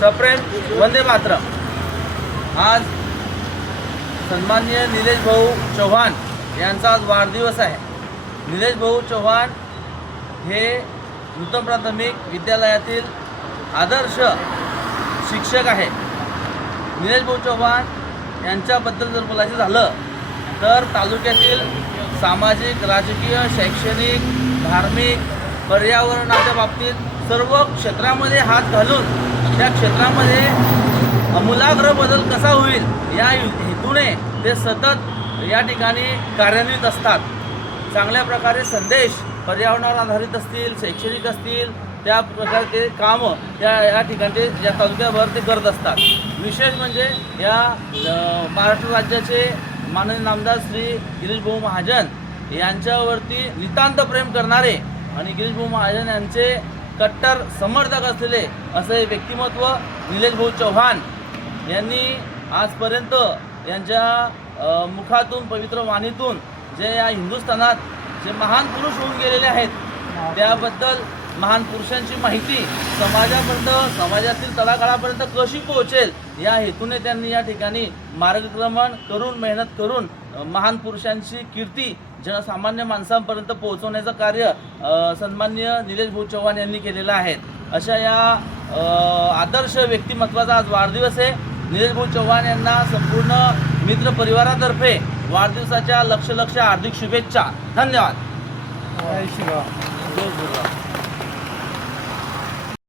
सप्रेम वंदे मातरम। आज सन्माननीय निलेश भाऊ चव्हाण यांचा आज वाढदिवस आहे। निलेश भाऊ चव्हाण हे नूतन प्राथमिक विद्यालयातील आदर्श शिक्षक आहे। निलेश भाऊ चव्हाण यांच्याबद्दल जर बोलायचं झालं तर तालुक्यातील सामाजिक, राजकीय, शैक्षणिक, धार्मिक, पर्यावरणाच्या बाबतीत सर्व क्षेत्रामध्ये हात घालून त्या क्षेत्रामध्ये आमूलाग्र बदल कसा होईल या हेतूने ते सतत या ठिकाणी कार्यान्वित असतात। चांगल्या प्रकारे संदेश पर्यावरणावर आधारित असतील, शैक्षणिक असतील, त्या प्रकारचे कामं या ठिकाणचे या तालुक्याभर ते करत असतात। विशेष म्हणजे या महाराष्ट्र राज्याचे माननीय नामदार श्री गिरीश भाऊ महाजन यांच्यावरती नितांत प्रेम करणारे आणि गिरीश भाऊ महाजन यांचे कट्टर समर्थक असलेले असे व्यक्तिमत्व निलेश भाऊ चव्हाण यांनी आजपर्यंत यांच्या मुखातून, पवित्र वाणीतून जे या हिंदुस्थानात जे महान पुरुष होऊन गेलेले आहेत त्याबद्दल महान पुरुषांची माहिती समाजापर्यंत, समाजातील तळागाळापर्यंत कशी पोहोचेल या हेतूने त्यांनी या ठिकाणी मार्गक्रमण करून, मेहनत करून महान पुरुषांची कीर्ती जनसामान्य माणसांपर्यंत पोहोचवण्याचं कार्य सन्माननीय निलेश भाऊ चव्हाण यांनी केलेलं आहे। अशा या आदर्श व्यक्तिमत्वाचा आज वाढदिवस आहे। निलेश भाऊ चव्हाण यांना संपूर्ण मित्र परिवारातर्फे वाढदिवसाच्या लक्ष हार्दिक शुभेच्छा। धन्यवाद। जय श्रीराम। जय श्रीराम।